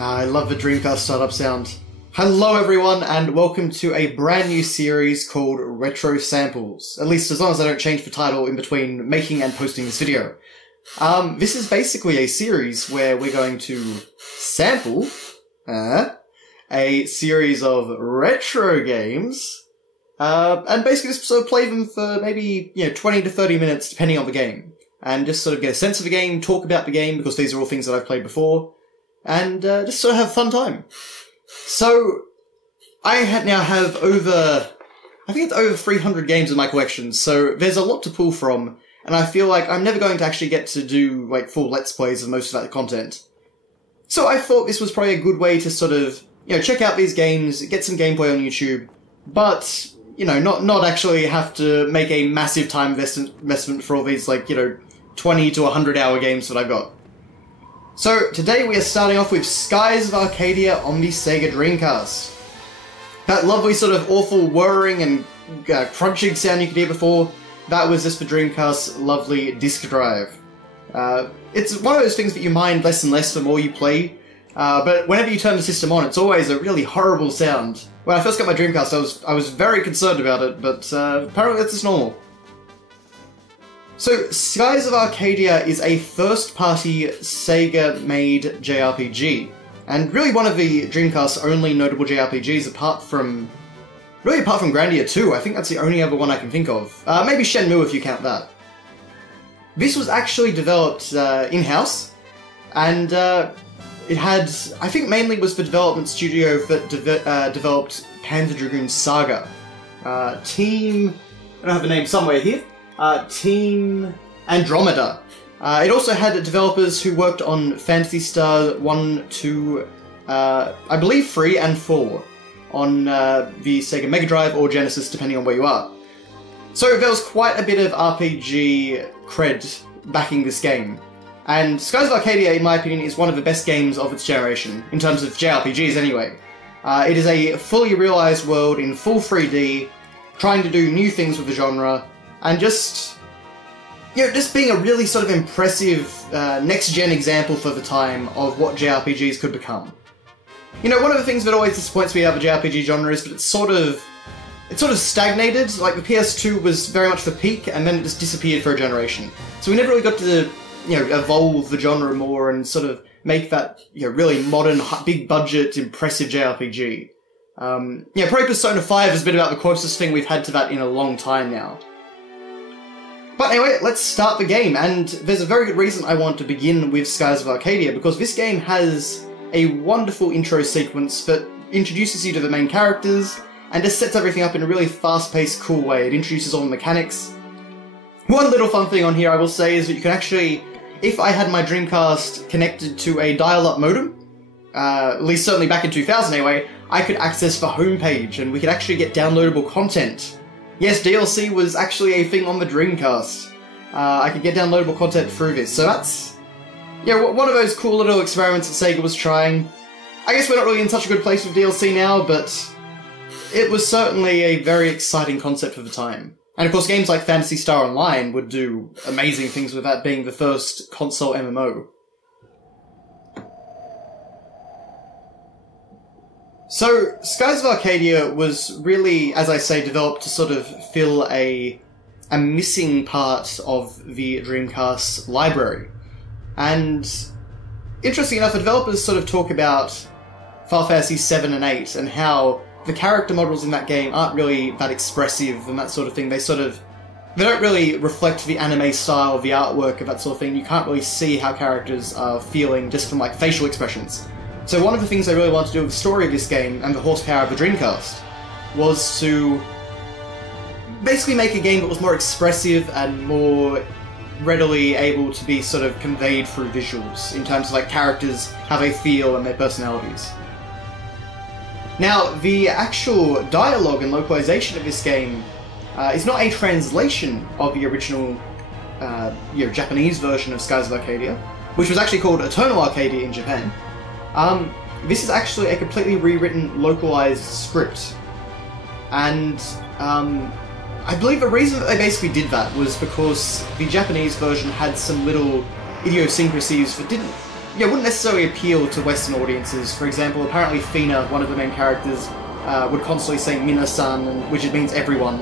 I love the Dreamcast startup sound. Hello everyone, and welcome to a brand new series called Retro Samples. At least as long as I don't change the title in between making and posting this video. This is basically a series where we're going to sample a series of retro games, and basically just sort of play them for maybe 20 to 30 minutes depending on the game. And just sort of get a sense of the game, talk about the game, because these are all things that I've played before, and just sort of have a fun time. So, I now have I think it's over 300 games in my collection, so there's a lot to pull from, and I feel like I'm never going to actually get to do, full Let's Plays of most of that content. So I thought this was probably a good way to sort of, check out these games, get some gameplay on YouTube, but, not actually have to make a massive time investment for all these, 20 to 100 hour games that I've got. So, today we are starting off with Skies of Arcadia on the Sega Dreamcast. That lovely sort of awful whirring and crunching sound you could hear before, that was just the Dreamcast's lovely disk drive. It's one of those things that you mind less and less the more you play, but whenever you turn the system on, it's always a really horrible sound. When I first got my Dreamcast, I was very concerned about it, but apparently that's just normal. So, Skies of Arcadia is a first-party Sega-made JRPG, and really one of the Dreamcast's only notable JRPGs apart from Grandia 2. I think that's the only other one I can think of. Maybe Shenmue if you count that. This was actually developed in-house, and it had, I think mainly was the development studio that developed Panzer Dragoon Saga. Team, I don't have the name somewhere here. Team Andromeda. It also had developers who worked on Phantasy Star 1, 2, I believe 3 and 4 on the Sega Mega Drive or Genesis, depending on where you are. So there was quite a bit of RPG cred backing this game. And Skies of Arcadia, in my opinion, is one of the best games of its generation, in terms of JRPGs anyway. It is a fully realised world in full 3D, trying to do new things with the genre, and just being a really sort of impressive next-gen example for the time of what JRPGs could become. One of the things that always disappoints me about the JRPG genre is that it's sort of stagnated. Like, the PS2 was very much the peak, and then it just disappeared for a generation. So we never really got to, evolve the genre more and sort of make that, really modern, big-budget, impressive JRPG. Probably Persona 5 has been about the closest thing we've had to that in a long time now. But anyway, let's start the game, and there's a very good reason I want to begin with Skies of Arcadia, because this game has a wonderful intro sequence that introduces you to the main characters, and just sets everything up in a really fast-paced, cool way. It introduces all the mechanics. One little fun thing on here I will say is that you can actually, if I had my Dreamcast connected to a dial-up modem, at least certainly back in 2000 anyway, I could access the homepage, and we could actually get downloadable content. Yes, DLC was actually a thing on the Dreamcast. I could get downloadable content through this, so that's one of those cool little experiments that Sega was trying. I guess we're not really in such a good place with DLC now, but it was certainly a very exciting concept for the time. And of course, games like Phantasy Star Online would do amazing things with that being the first console MMO. So, Skies of Arcadia was really, as I say, developed to sort of fill a missing part of the Dreamcast library. And, interesting enough, the developers sort of talk about Final Fantasy 7 and 8 and how the character models in that game aren't really that expressive and that sort of thing. They don't really reflect the anime style of the artwork of that sort of thing. You can't really see how characters are feeling just from, facial expressions. So one of the things they really wanted to do with the story of this game and the horsepower of the Dreamcast was to basically make a game that was more expressive and more readily able to be sort of conveyed through visuals in terms of characters, how they feel and their personalities. Now, the actual dialogue and localization of this game is not a translation of the original Japanese version of Skies of Arcadia, which was actually called Eternal Arcadia in Japan. This is actually a completely rewritten, localized script. And I believe the reason that they basically did that was because the Japanese version had some little idiosyncrasies that didn't wouldn't necessarily appeal to Western audiences. For example, apparently Fina, one of the main characters, would constantly say Minasan, which means everyone,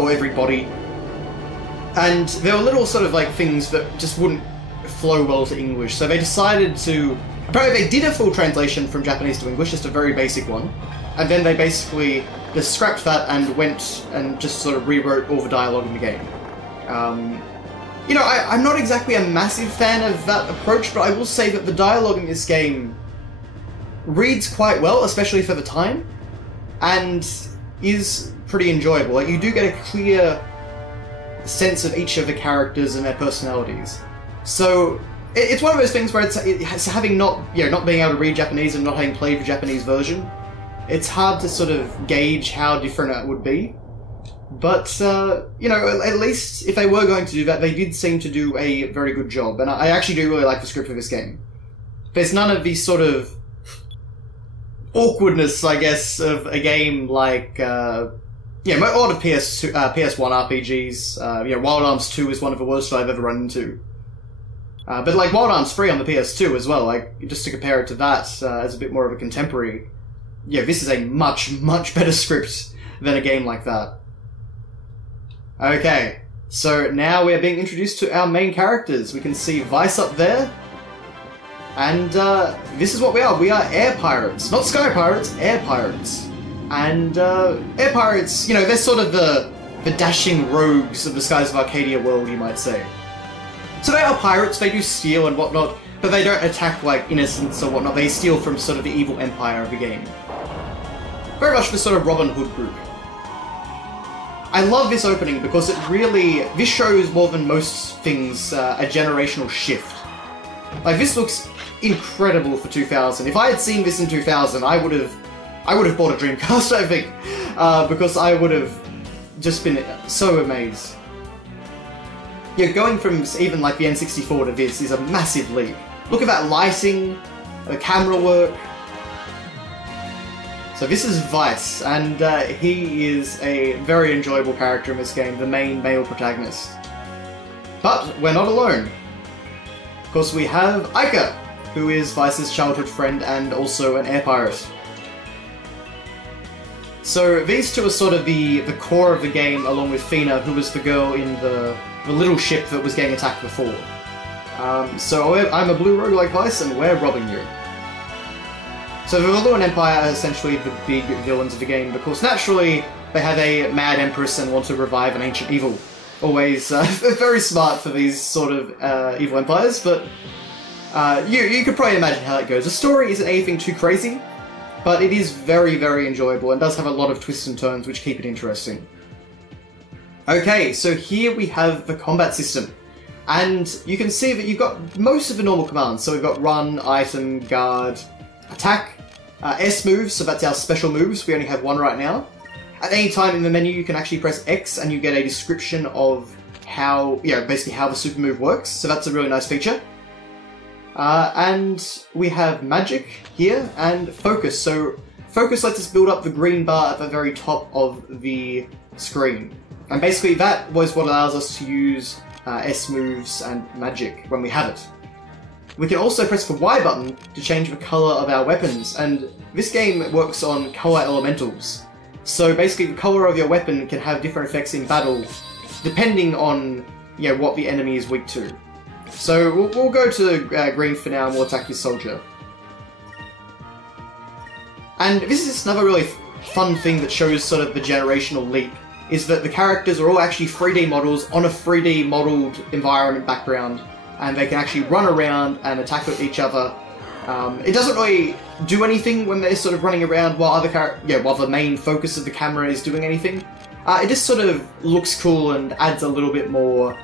or everybody. And there were little sort of like things that just wouldn't flow well to English, so they decided to... Apparently they did a full translation from Japanese to English, just a very basic one, and then they basically just scrapped that and went and just sort of rewrote all the dialogue in the game. You know, I'm not exactly a massive fan of that approach, but I will say that the dialogue in this game reads quite well, especially for the time, and is pretty enjoyable. Like, you do get a clear sense of each of the characters and their personalities. So it's one of those things where it's having not being able to read Japanese and not having played the Japanese version, it's hard to sort of gauge how different it would be. But, you know, at least if they were going to do that, they did seem to do a very good job. And I actually do really like the script of this game. There's none of the sort of awkwardness, I guess, of a game like, a lot of PS1 RPGs. You know, Wild Arms 2 is one of the worst I've ever run into. But like Wild Arms 3 on the PS2 as well, like, just to compare it to that as a bit more of a contemporary, yeah, this is a much, much better script than a game like that. Okay, so now we're being introduced to our main characters. We can see Vice up there, and this is what we are. We are air pirates. Not sky pirates, air pirates. And air pirates, you know, they're sort of the dashing rogues of the Skies of Arcadia world, you might say. So they are pirates, they do steal and whatnot, but they don't attack like innocents or whatnot. They steal from sort of the evil empire of the game. Very much the sort of Robin Hood group. I love this opening because this shows more than most things a generational shift. Like, this looks incredible for 2000. If I had seen this in 2000, I would have bought a Dreamcast, I think, because I would have just been so amazed. Yeah, going from even like the N64 to this is a massive leap. Look at that lighting, the camera work. So this is Vice, and he is a very enjoyable character in this game, the main male protagonist. But we're not alone. Of course, we have Aika, who is Vice's childhood friend and also an air pirate. So these two are sort of the core of the game, along with Fina, who was the girl in the little ship that was getting attacked before. So I'm a blue rogue like Vice, and we're robbing you. So the Valuan Empire are essentially the big villains of the game, because naturally they have a mad empress and want to revive an ancient evil. Always very smart for these sort of evil empires, but you could probably imagine how it goes. The story isn't anything too crazy, but it is very, very enjoyable and does have a lot of twists and turns which keep it interesting. Okay, so here we have the combat system. And you can see that you've got most of the normal commands. So we've got run, item, guard, attack, S moves, so that's our special moves. We only have one right now. At any time in the menu, you can actually press X and you get a description of how, basically how the super move works. So that's a really nice feature. And we have magic here and focus. So focus lets us build up the green bar at the very top of the screen. And basically that was what allows us to use S moves and magic when we have it. We can also press the Y button to change the colour of our weapons, and this game works on colour elementals. So basically the colour of your weapon can have different effects in battle depending on what the enemy is weak to. So we'll go to green for now and we'll attack this soldier. And this is just another really fun thing that shows sort of the generational leap, is that the characters are all actually 3D models on a 3D modelled environment background, and they can actually run around and attack with each other. It doesn't really do anything when they're sort of running around while while the main focus of the camera is doing anything. It just sort of looks cool and adds a little bit more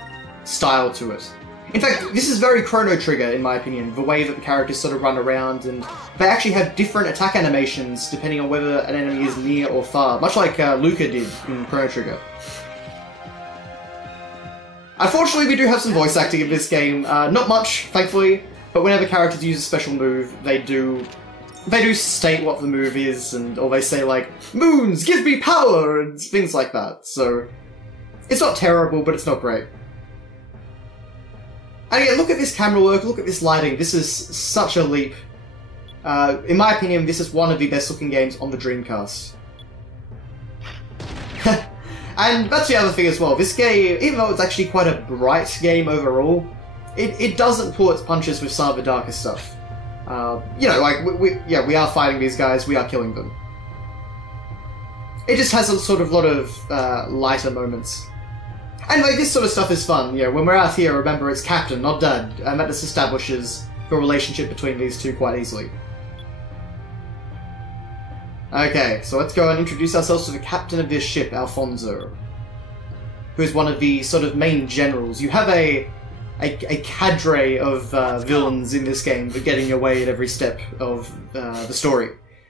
style to it. In fact, this is very Chrono Trigger, in my opinion, the way that the characters sort of run around, and they actually have different attack animations depending on whether an enemy is near or far, much like Luca did in Chrono Trigger. Unfortunately, we do have some voice acting in this game. Not much, thankfully, but whenever characters use a special move, they do state what the move is, or they say like, "Moons, give me power!" and things like that. So it's not terrible, but it's not great. And again, look at this camera work, look at this lighting. This is such a leap. In my opinion, this is one of the best looking games on the Dreamcast. And that's the other thing as well. This game, even though it's actually quite a bright game overall, it doesn't pull its punches with some of the darker stuff. You know, like, we are fighting these guys, we are killing them. It just has a sort of lot of lighter moments. And like, this sort of stuff is fun. You know, when we're out here, remember it's Captain, not Dad, and that just establishes the relationship between these two quite easily. Okay, so let's go and introduce ourselves to the captain of this ship, Alfonso, who is one of the sort of main generals. You have a cadre of villains in this game that get in your way at every step of the story.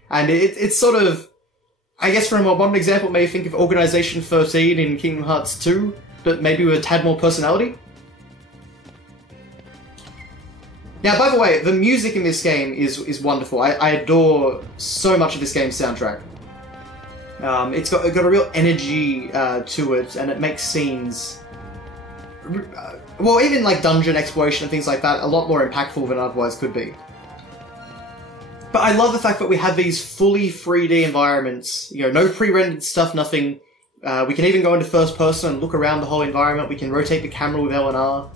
And it's sort of, I guess from a modern example, maybe think of Organization 13 in Kingdom Hearts 2, but maybe with a tad more personality. Now, by the way, the music in this game is wonderful. I adore so much of this game's soundtrack. It's got a real energy to it, and it makes scenes... well, even like dungeon exploration and things like that, a lot more impactful than otherwise could be. But I love the fact that we have these fully 3D environments, you know, no pre-rendered stuff, nothing. We can even go into first person and look around the whole environment. We can rotate the camera with L and R.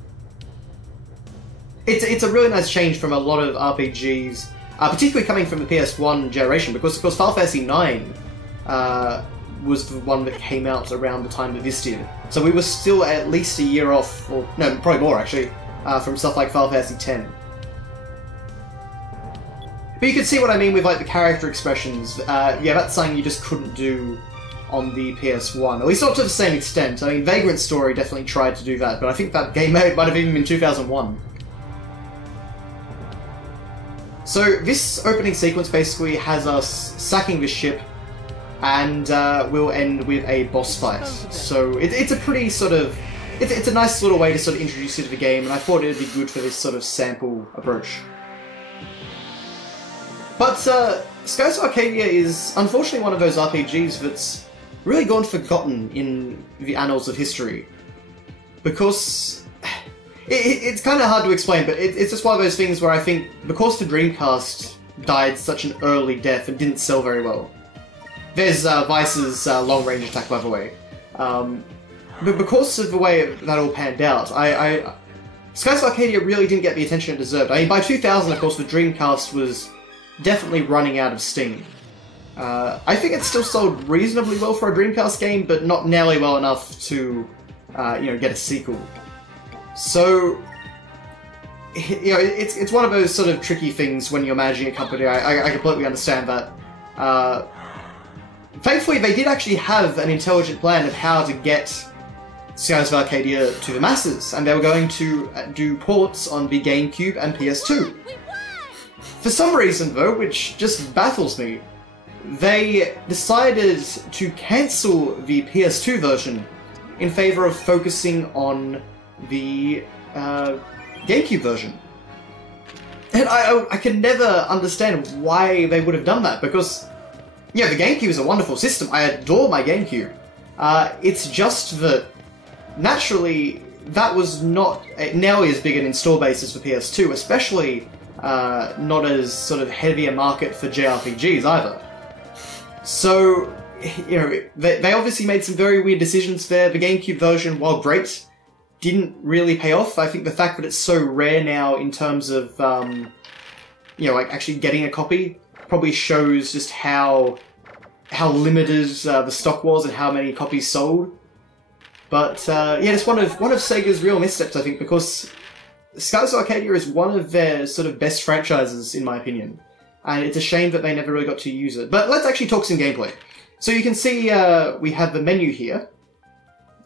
It's a really nice change from a lot of RPGs, particularly coming from the PS1 generation, because of course Final Fantasy IX was the one that came out around the time that this did. So we were still at least a year off, or no, probably more actually, from stuff like Final Fantasy X. But you can see what I mean with like the character expressions. Yeah, that's something you just couldn't do on the PS1, at least not to the same extent. I mean, Vagrant Story definitely tried to do that, but I think that game might have even been 2001. So this opening sequence basically has us sacking this ship, and we'll end with a boss fight. So it's a pretty sort of... It's a nice little way to sort of introduce you to the game, and I thought it would be good for this sort of sample approach. But Skies of Arcadia is unfortunately one of those RPGs that's really gone forgotten in the annals of history. Because... It's kind of hard to explain, but it's just one of those things where I think, because the Dreamcast died such an early death and didn't sell very well. There's Vice's long-range attack, by the way. But because of the way that all panned out, Skies of Arcadia really didn't get the attention it deserved. I mean, by 2000, of course, the Dreamcast was definitely running out of steam. I think it still sold reasonably well for a Dreamcast game, but not nearly well enough to, you know, get a sequel. So, you know, it's one of those sort of tricky things when you're managing a company. I completely understand that. Thankfully, they did actually have an intelligent plan of how to get Skies of Arcadia to the masses, and they were going to do ports on the GameCube and PS2. For some reason, though, which just baffles me, they decided to cancel the PS2 version in favour of focusing on the GameCube version. And I can never understand why they would have done that, because, yeah, the GameCube is a wonderful system. I adore my GameCube. It's just that, naturally, that was not nearly as big an install base as for PS2, especially not as sort of heavy a market for JRPGs either. So, you know, they obviously made some very weird decisions there. The GameCube version, while great, didn't really pay off. I think the fact that it's so rare now in terms of, you know, like actually getting a copy probably shows just how limited the stock was and how many copies sold. But yeah, it's one of Sega's real missteps, I think, because Skies of Arcadia is one of their sort of best franchises, in my opinion, and it's a shame that they never really got to use it. But let's actually talk some gameplay. So you can see we have the menu here,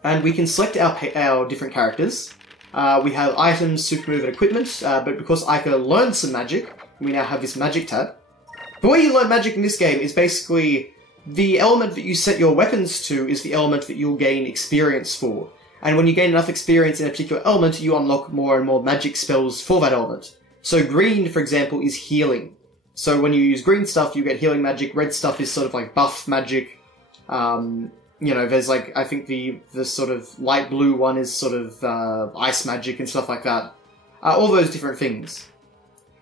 and we can select our different characters. We have items, super move, and equipment, but because Aika learned some magic, we now have this magic tab. The way you learn magic in this game is basically the element that you set your weapons to is the element that you'll gain experience for. And when you gain enough experience in a particular element, you unlock more and more magic spells for that element. So green, for example, is healing. So when you use green stuff, you get healing magic. Red stuff is sort of like buff magic. You know, there's like, I think the sort of light blue one is sort of ice magic and stuff like that. all those different things.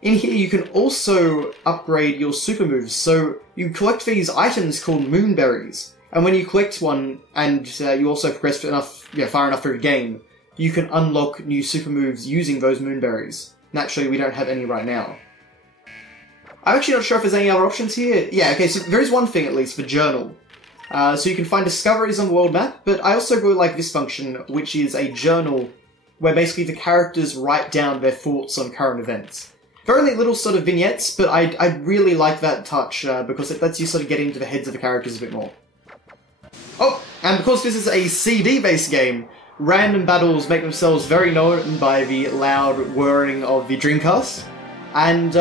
In here you can also upgrade your super moves, so you collect these items called moonberries, and when you collect one, and you also progress far enough through the game, you can unlock new super moves using those moonberries. Naturally, we don't have any right now. I'm actually not sure if there's any other options here. Yeah, okay, so there is one thing at least, for journal. So you can find discoveries on the world map, but I also really like this function, which is a journal where basically the characters write down their thoughts on current events. Very only little sort of vignettes, but I really like that touch, because it lets you sort of get into the heads of the characters a bit more. Oh, and because this is a CD-based game, random battles make themselves very known by the loud whirring of the Dreamcast, and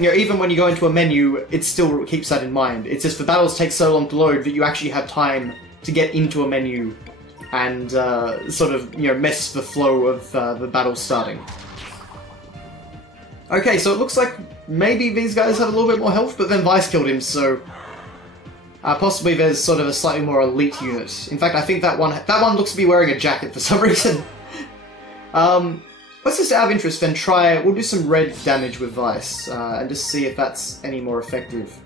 even when you go into a menu, it still keeps that in mind. It's just the battles take so long to load that you actually have time to get into a menu and mess the flow of the battle starting. Okay, so it looks like maybe these guys have a little bit more health, but then Vice killed him, so possibly there's sort of a slightly more elite unit. In fact, I think that one looks to be wearing a jacket for some reason. Let's just, out of interest, then we'll do some red damage with Vice, and just see if that's any more effective.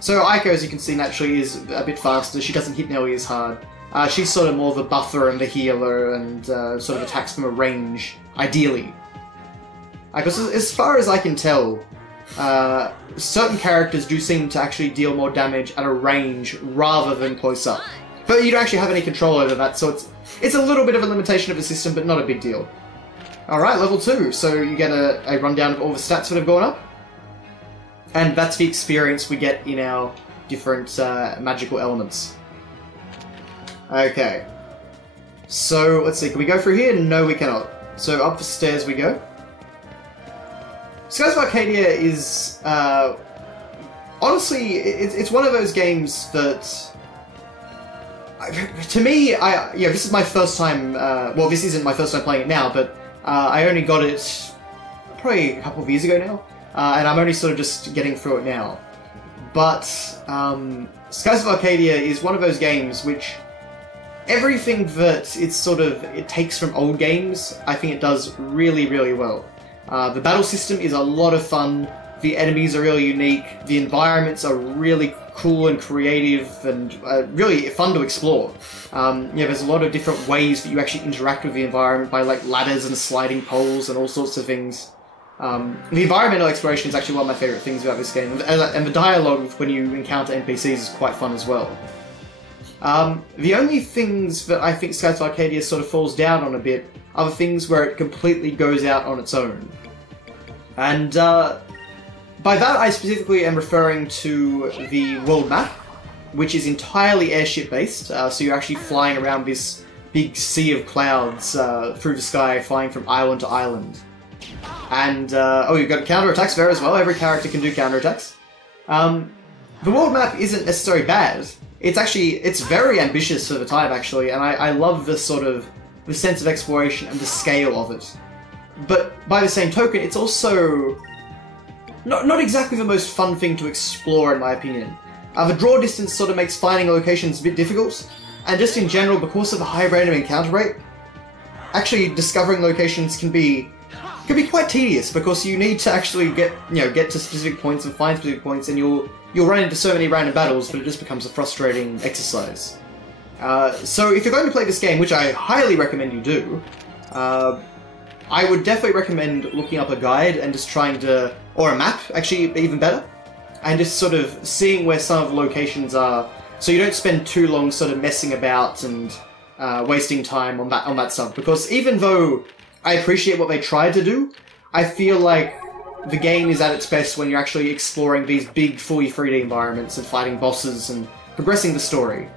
So Aiko, as you can see, naturally is a bit faster. She doesn't hit nearly as hard. She's sort of more the buffer and the healer, and sort of attacks from a range, ideally. Because as far as I can tell, certain characters do seem to actually deal more damage at a range rather than close up. But you don't actually have any control over that, so it's a little bit of a limitation of the system, but not a big deal. Alright, level 2, so you get a rundown of all the stats that have gone up. And that's the experience we get in our different magical elements. Okay. So, let's see, can we go through here? No, we cannot. So up the stairs we go. Skies of Arcadia is, honestly, it's one of those games that, to me, this is my first time, well, this isn't my first time playing it now, but I only got it probably a couple of years ago now, and I'm only sort of just getting through it now. But Skies of Arcadia is one of those games which, everything that it takes from old games, I think it does really, really well. The battle system is a lot of fun, the enemies are really unique, the environments are really cool and creative and really fun to explore. There's a lot of different ways that you actually interact with the environment by like ladders and sliding poles and all sorts of things. The environmental exploration is actually one of my favourite things about this game, and the dialogue when you encounter NPCs is quite fun as well. The only things that I think Skies of Arcadia sort of falls down on a bit are the things where it completely goes out on its own. And by that I specifically am referring to the world map, which is entirely airship based, so you're actually flying around this big sea of clouds through the sky, flying from island to island. And, you've got counterattacks there as well, every character can do counterattacks. The world map isn't necessarily bad. It's very ambitious for the time, actually, and I love the sense of exploration and the scale of it. But by the same token, it's also not exactly the most fun thing to explore, in my opinion. The draw distance sort of makes finding locations a bit difficult, and just in general, because of the high random encounter rate, actually discovering locations can be quite tedious, because you need to actually get to specific points and find specific points, and you'll run into so many random battles that it just becomes a frustrating exercise. So if you're going to play this game, which I highly recommend you do, I would definitely recommend looking up a guide and just trying to, or a map, actually even better, and just sort of seeing where some of the locations are, so you don't spend too long sort of messing about and wasting time on that stuff. Because even though I appreciate what they tried to do, I feel like the game is at its best when you're actually exploring these big, fully 3D environments and fighting bosses and progressing the story.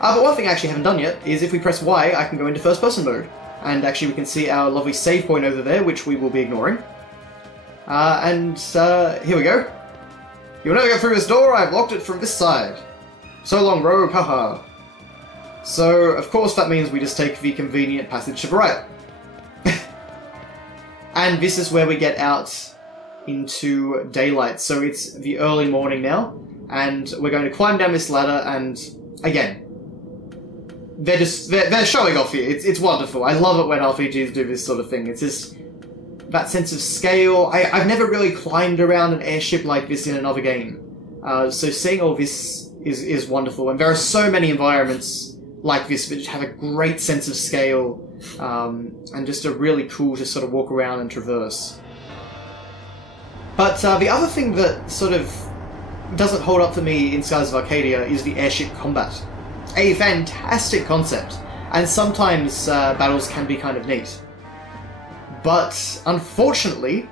But one thing I actually haven't done yet is if we press Y, I can go into first-person mode. And actually we can see our lovely save point over there, which we will be ignoring. Here we go. You'll never get through this door, I've locked it from this side. So long, rogue, haha. So, of course, that means we just take the convenient passage to the right. And this is where we get out into daylight. So it's the early morning now, and we're going to climb down this ladder, and again, they're showing off here. It's wonderful. I love it when RPGs do this sort of thing. It's just that sense of scale. I've never really climbed around an airship like this in another game. So seeing all this is wonderful, and there are so many environments like this which have a great sense of scale, and just are really cool to sort of walk around and traverse. But the other thing that sort of doesn't hold up for me in Skies of Arcadia is the airship combat. A fantastic concept, and sometimes battles can be kind of neat. But unfortunately,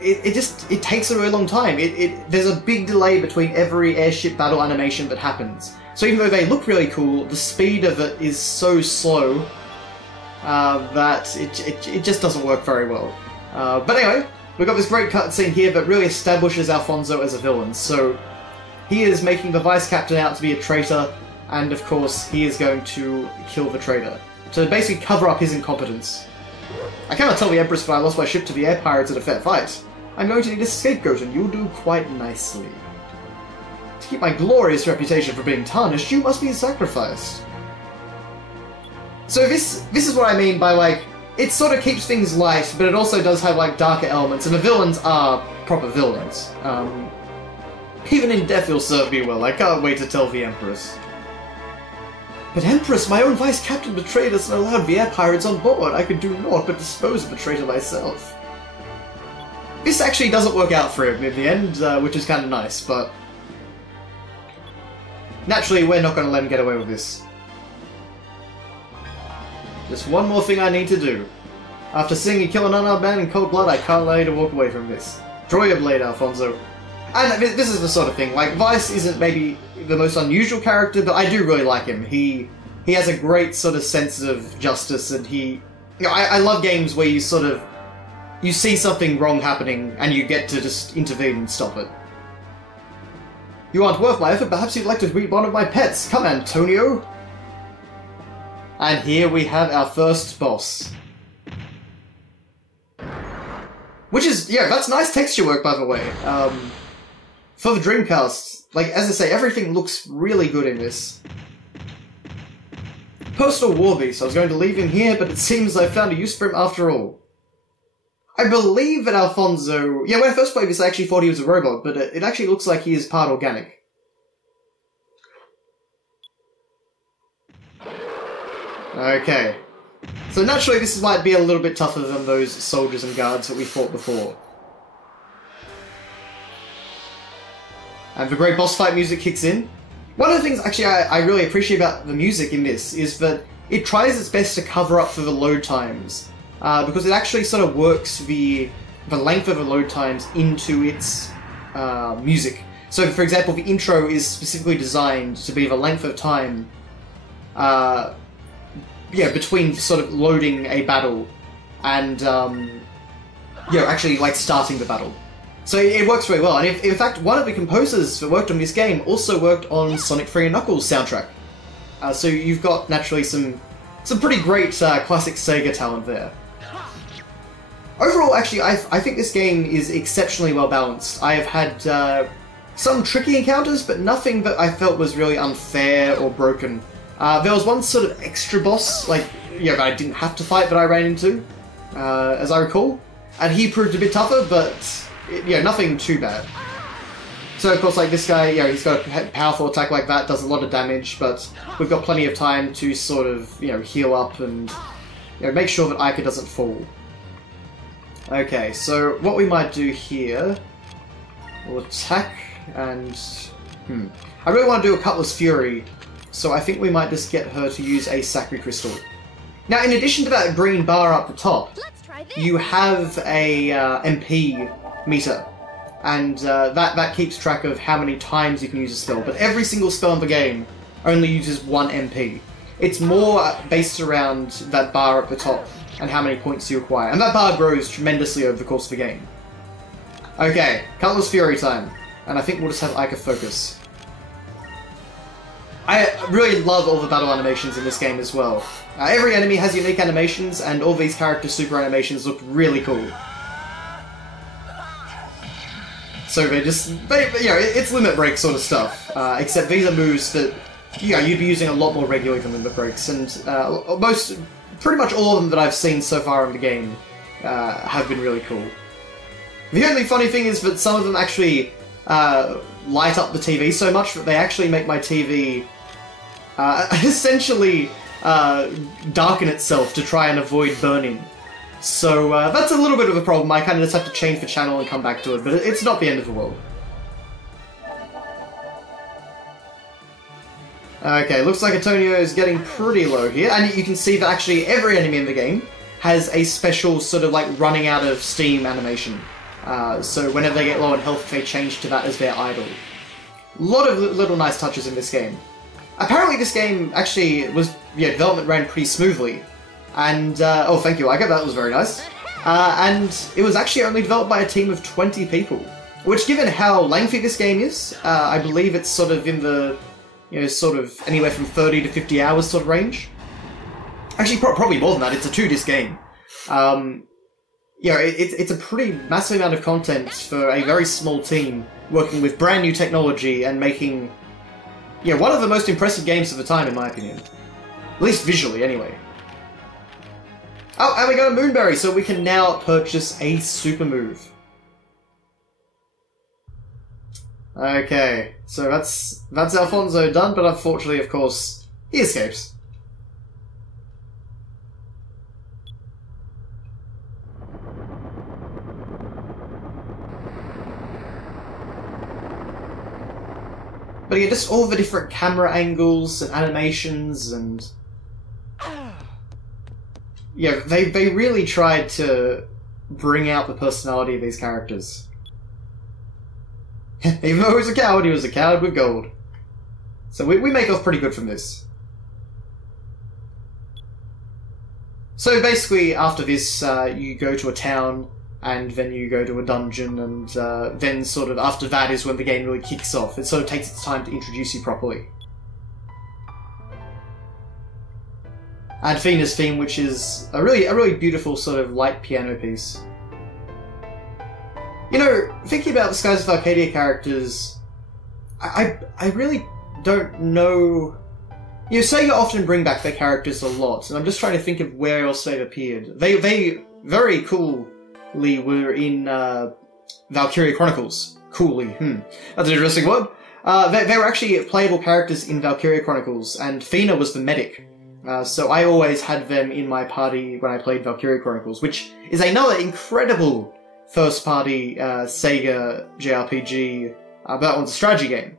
it takes a really long time. There's a big delay between every airship battle animation that happens. So even though they look really cool, the speed of it is so slow that it just doesn't work very well. But anyway, we've got this great cutscene here that really establishes Alfonso as a villain. So he is making the vice captain out to be a traitor, and of course he is going to kill the traitor to basically cover up his incompetence. I cannot tell the Empress that I lost my ship to the air pirates in a fair fight. I'm going to need a scapegoat, and you'll do quite nicely. To keep my glorious reputation from being tarnished, you must be sacrificed. So this is what I mean by, like, it sort of keeps things light, but it also does have, like, darker elements, and the villains are proper villains. Even in death you'll serve me well. I can't wait to tell the Empress. But Empress, my own vice-captain betrayed us and allowed the air pirates on board. I could do naught but dispose of the traitor myself. This actually doesn't work out for him in the end, which is kind of nice, but naturally we're not going to let him get away with this. Just one more thing I need to do. After seeing you kill an unarmed man in cold blood, I can't allow you to walk away from this. Draw your blade, Alfonso. And this is the sort of thing, like, Vice isn't maybe the most unusual character, but I do really like him. He has a great sort of sense of justice, and you know, I love games where you sort of, you see something wrong happening, and you get to just intervene and stop it. You aren't worth my effort, perhaps you'd like to meet one of my pets. Come, Antonio! And here we have our first boss. Which is, yeah, that's nice texture work, by the way. For the Dreamcast, like, as I say, everything looks really good in this. Postal War Beast. I was going to leave him here, but it seems I found a use for him after all. I believe that Alfonso... Yeah, when I first played this, I actually thought he was a robot, but it actually looks like he is part organic. Okay. So naturally this might be a little bit tougher than those soldiers and guards that we fought before. And the great boss fight music kicks in. One of the things actually I really appreciate about the music in this is that it tries its best to cover up for the load times. Because it actually sort of works the length of the load times into its music. So for example, the intro is specifically designed to be the length of time between sort of loading a battle and actually like starting the battle. So it works very well, and in fact one of the composers that worked on this game also worked on Sonic 3 and Knuckles soundtrack. So you've got naturally some pretty great classic Sega talent there. Overall, actually, I think this game is exceptionally well balanced. I have had some tricky encounters, but nothing that I felt was really unfair or broken. There was one sort of extra boss, that I didn't have to fight, that I ran into, as I recall, and he proved a bit tougher, but nothing too bad. So of course, like this guy, he's got a powerful attack like that, does a lot of damage, but we've got plenty of time to sort of, heal up and make sure that Ica doesn't fall. Okay, so what we might do here, we'll attack and... I really want to do a Cutlass Fury, so I think we might just get her to use a Sacred Crystal. Now, in addition to that green bar up the top, you have a MP meter, and that keeps track of how many times you can use a spell, but every single spell in the game only uses 1 MP. It's more based around that bar at the top and how many points you acquire, and that bar grows tremendously over the course of the game. Okay, Cutlass Fury time, and I think we'll just have Ica focus. I really love all the battle animations in this game as well. Every enemy has unique animations, and all these character super animations look really cool. So it's limit break sort of stuff, except these are moves that yeah, you'd be using a lot more regularly than limit breaks, and pretty much all of them that I've seen so far in the game have been really cool. The only funny thing is that some of them actually light up the TV so much that they actually make my TV essentially darken itself to try and avoid burning. So that's a little bit of a problem. I kind of just have to change the channel and come back to it, but it's not the end of the world. Okay, looks like Antonio is getting pretty low here, and you can see that actually every enemy in the game has a special sort of like running out of steam animation. So whenever they get low on health, they change to that as their idol. A lot of little nice touches in this game. Apparently this game actually was, yeah, development ran pretty smoothly. And, oh thank you Ica, that was very nice. And it was actually only developed by a team of 20 people. Which, given how lengthy this game is, I believe it's sort of in the, you know, sort of anywhere from 30 to 50 hours sort of range. Actually, probably more than that, it's a 2-disc game. Yeah, it's a pretty massive amount of content for a very small team working with brand new technology and making, yeah, one of the most impressive games of the time, in my opinion. At least visually, anyway. Oh, and we got a Moonberry, so we can now purchase a super move. Okay, so that's Alfonso done, but unfortunately, of course, he escapes. But yeah, just all the different camera angles and animations and... yeah, they really tried to bring out the personality of these characters. Even though he was a coward with gold. So we make off pretty good from this. So basically, after this, you go to a town, and then you go to a dungeon, and then sort of after that is when the game really kicks off. It sort of takes its time to introduce you properly. And Fina's theme, which is a really beautiful sort of light piano piece. You know, thinking about the Skies of Arcadia characters, I really don't know... You know, Sega often bring back their characters a lot, and I'm just trying to think of where else they've appeared. They very coolly were in Valkyria Chronicles. Coolly, that's an interesting word. They were actually playable characters in Valkyria Chronicles, and Fina was the medic. So I always had them in my party when I played Valkyria Chronicles, which is another incredible first-party Sega JRPG. That one's a strategy game.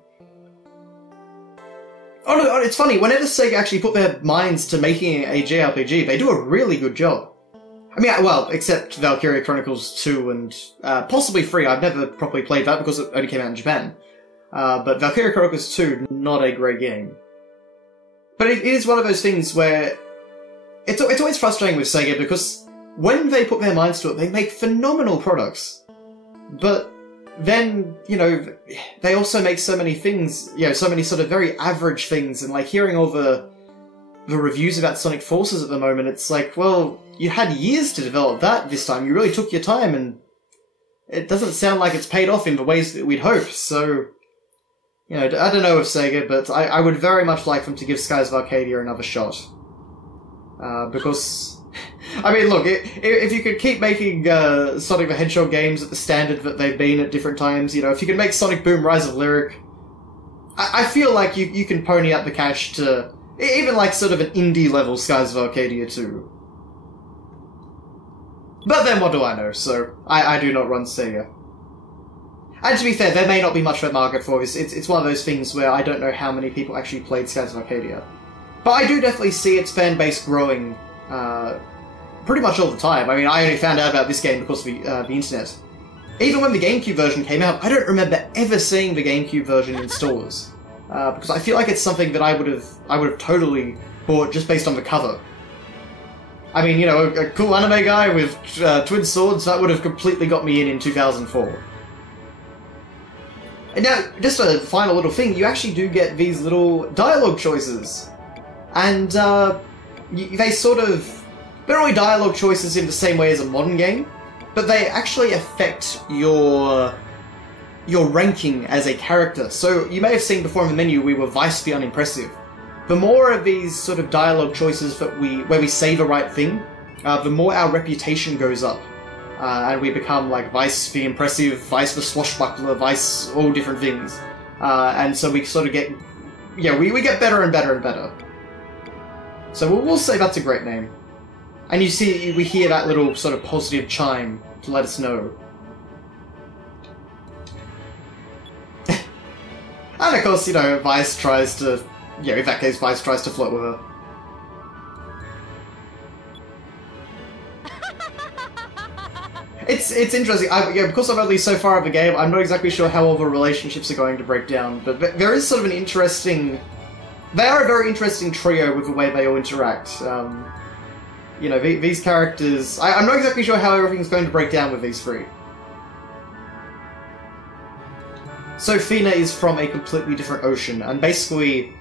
Oh no, it's funny, whenever Sega actually put their minds to making a JRPG, they do a really good job. I mean, well, except Valkyria Chronicles 2 and possibly 3. I've never properly played that because it only came out in Japan. But Valkyria Chronicles 2, not a great game. But it is one of those things where it's always frustrating with Sega because when they put their minds to it, they make phenomenal products. But then, you know, they also make so many things, you know, so many sort of very average things, and like hearing all the reviews about Sonic Forces at the moment, it's like, well, you had years to develop that this time, you really took your time, and it doesn't sound like it's paid off in the ways that we'd hoped, so... You know, I don't know of Sega, but I would very much like them to give Skies of Arcadia another shot. Because... I mean, look, if you could keep making Sonic the Hedgehog games at the standard that they've been at different times, you know, if you can make Sonic Boom Rise of Lyric, I feel like you can pony up the cash to even like sort of an indie-level Skies of Arcadia too. But then what do I know, so I do not run Sega. And to be fair, there may not be much of a market for this. It's one of those things where I don't know how many people actually played Skies of Arcadia. But I do definitely see its fan base growing pretty much all the time. I mean, I only found out about this game because of the internet. Even when the GameCube version came out, I don't remember ever seeing the GameCube version in stores. Because I feel like it's something that I would have totally bought just based on the cover. I mean, you know, a cool anime guy with twin swords, that would have completely got me in 2004. And now, just a final little thing, you actually do get these little dialogue choices. And they sort of... They're not really dialogue choices in the same way as a modern game, but they actually affect your ranking as a character. So you may have seen before in the menu we were Vice the Unimpressive. the more of these sort of dialogue choices that where we say the right thing, the more our reputation goes up. And we become like Vice the impressive, Vice the swashbuckler, Vice all different things. And so we sort of get, we get better and better and better. So we'll say that's a great name. And you see, we hear that little sort of positive chime to let us know. And of course, Vice tries to, in that case, Vice tries to flirt with her. It's interesting. Because I've only so far of the game, I'm not exactly sure how all the relationships are going to break down. But there is sort of an interesting. They are a very interesting trio with the way they all interact. These characters. I'm not exactly sure how everything's going to break down with these three. So Fina is from a completely different ocean, and basically,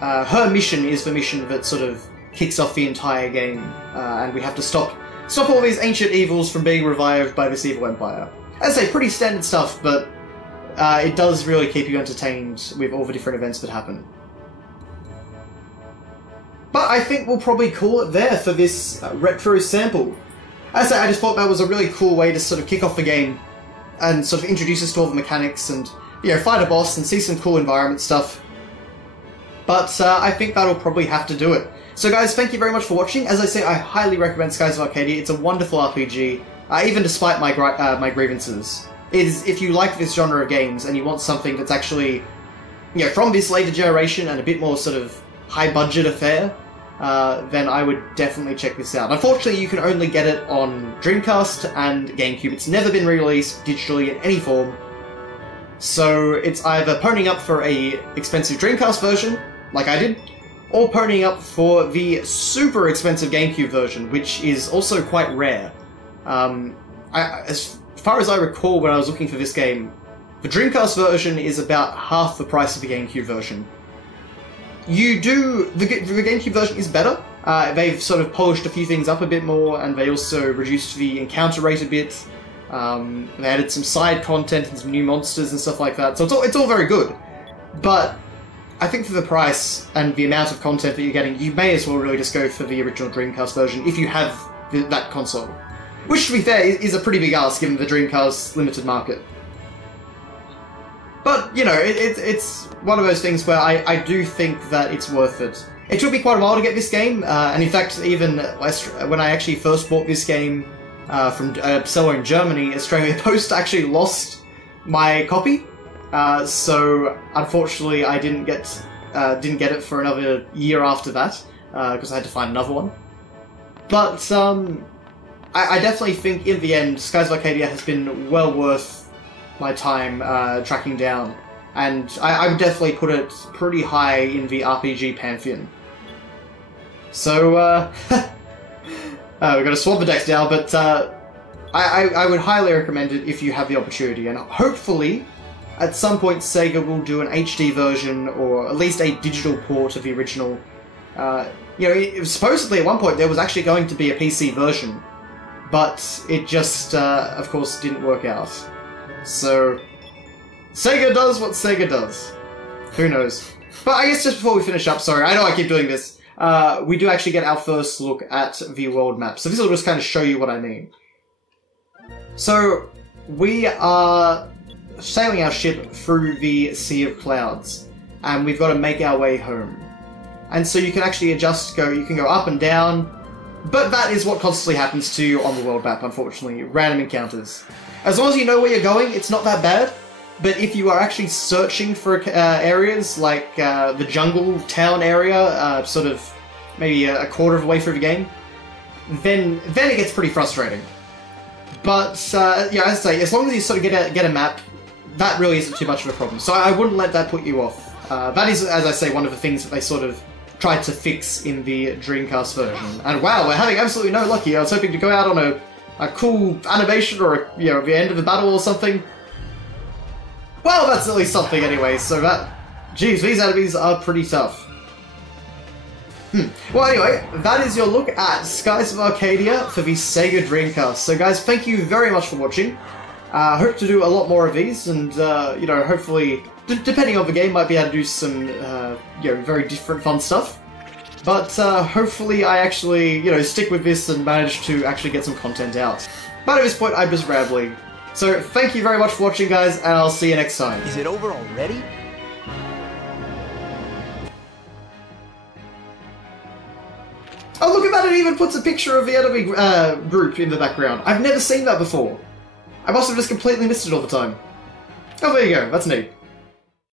her mission is the mission that sort of kicks off the entire game, and we have to stop all these ancient evils from being revived by this evil empire. As I say, pretty standard stuff, but it does really keep you entertained with all the different events that happen. But I think we'll probably call it there for this retro sample. As I say, I just thought that was a really cool way to sort of kick off the game and sort of introduce us to all the mechanics and, fight a boss and see some cool environment stuff. But I think that'll probably have to do it. So guys, thank you very much for watching. As I say, I highly recommend Skies of Arcadia. It's a wonderful RPG, even despite my grievances. If you like this genre of games and you want something that's actually, from this later generation and a bit more sort of high-budget affair, then I would definitely check this out. Unfortunately, you can only get it on Dreamcast and GameCube. It's never been re-released digitally in any form. So it's either ponying up for a expensive Dreamcast version, like I did, or ponying up for the super expensive GameCube version, which is also quite rare. As far as I recall when I was looking for this game, the Dreamcast version is about half the price of the GameCube version. The GameCube version is better. They've sort of polished a few things up a bit more, and they also reduced the encounter rate a bit. They added some side content and some new monsters and stuff like that, so it's all very good. But I think for the price and the amount of content that you're getting, you may as well really just go for the original Dreamcast version if you have that console. Which, to be fair, is a pretty big ask given the Dreamcast limited market. But, it's one of those things where I do think that it's worth it. It took me quite a while to get this game, and in fact, even when I actually first bought this game from a seller in Germany, Australia Post actually lost my copy. So unfortunately, I didn't get it for another year after that because I had to find another one. But I definitely think in the end, Skies of Arcadia has been well worth my time tracking down, and I would definitely put it pretty high in the RPG pantheon. So we're going to swap the decks now, but I would highly recommend it if you have the opportunity, and hopefully at some point Sega will do an HD version, or at least a digital port of the original. Supposedly at one point there was actually going to be a PC version, but it just, of course, didn't work out. So, Sega does what Sega does. Who knows? But I guess just before we finish up, sorry, I know I keep doing this, we do actually get our first look at the world map. So this will just kind of show you what I mean. So, we are sailing our ship through the Sea of Clouds, and we've got to make our way home. And so you can actually you can go up and down, but that is what constantly happens to you on the world map, unfortunately. Random encounters. As long as you know where you're going, it's not that bad, but if you are actually searching for areas like the jungle town area, sort of maybe a quarter of the way through the game, then it gets pretty frustrating. But, as I say, as long as you sort of get a map, that really isn't too much of a problem. So I wouldn't let that put you off. That is, as I say, one of the things that they sort of tried to fix in the Dreamcast version. And wow, we're having absolutely no luck here. I was hoping to go out on a cool animation or the end of the battle or something. Well, that's at least something anyway, so geez, these enemies are pretty tough. Well, anyway, that is your look at Skies of Arcadia for the Sega Dreamcast. So guys, thank you very much for watching. Hope to do a lot more of these, and, hopefully depending on the game, might be able to do some, very different fun stuff. But hopefully I actually, stick with this and manage to actually get some content out. But at this point, I'm just rambling. So thank you very much for watching, guys, and I'll see you next time. Is it over already? Oh, look at that! It even puts a picture of the enemy group in the background. I've never seen that before. I must have just completely missed it all the time. Oh, there you go. That's neat.